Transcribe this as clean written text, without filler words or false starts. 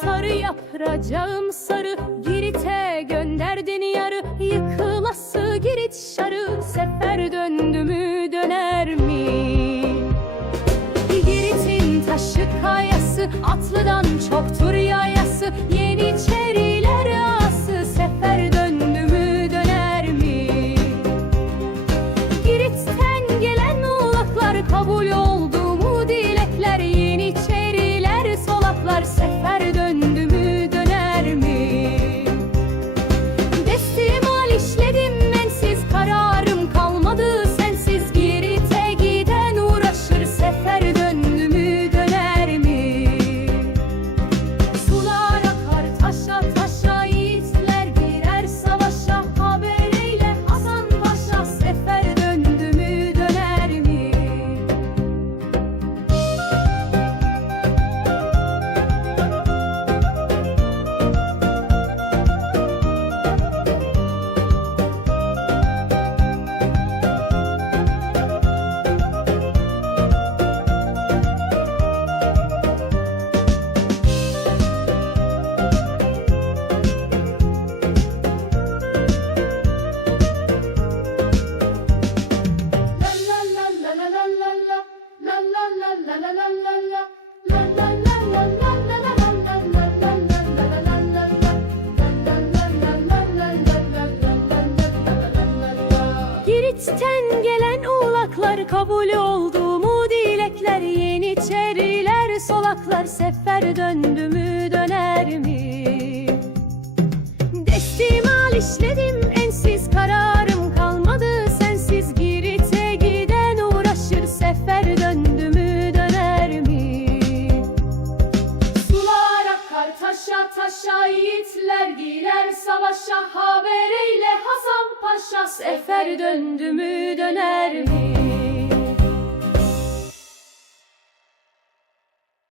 Sarı yapracağım sarı, Girit'e gönderdin yarı. Yıkılası Girit şarı, sefer döndü mü döner mi? Girit'in taşı kayası, Atlı'dan çoktur yayası. Yeniçeriler ağası, sefer döndü mü döner mi? Girit'ten gelen ulaklar, kabul oldu mu dilekler? Yeniçeriler solaklar, sefer döndü mü döner mi? Destimal işledim mensiz, kararım kalmadı sensiz. Girit'e giden uğraşır, sefer döndü mü döner mi? Sular akar taşa taşa, yiğitler girer savaşa. Haber eyle Hasan Paşa, sefer döndü mü döner mi? Girit'ten gelen ulaklar, kabul oldu mu dilekler? Yeniçeriler solaklar, sefer döndü mü döner mi? Destimal işledim ensiz, kararım kalmadı sensiz. Girit'e giden uğraşır, sefer döndü mü döner mi? Sular akar taşa taşa, yiğitler girer savaşa. Haber eyle Hasan Paşa, sefer döndü mü döner mi?